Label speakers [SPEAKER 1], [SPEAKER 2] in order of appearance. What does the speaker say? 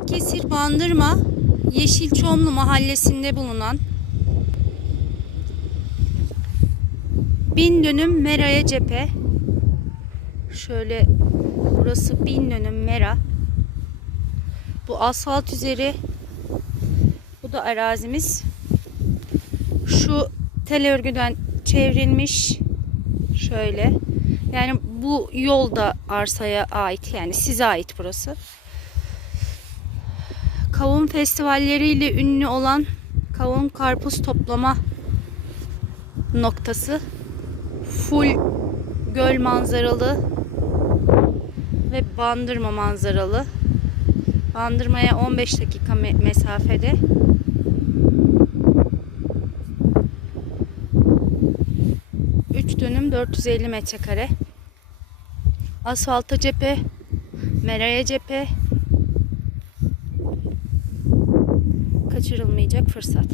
[SPEAKER 1] Balıkesir Bandırma Yeşilçomlu mahallesinde bulunan bin dönüm meraya cephe. Şöyle burası bin dönüm mera. Bu asfalt üzeri. Bu da arazimiz. Şu tel örgüden çevrilmiş. Şöyle. Yani bu yol da arsaya ait. Yani size ait burası. Kavun festivalleriyle ünlü olan kavun karpuz toplama noktası. Full göl manzaralı ve bandırma manzaralı. Bandırmaya 15 dakika me- mesafede. Üç dönüm 450 metrekare. Asfalta cephe, meraya cephe. Kaçırılmayacak fırsat.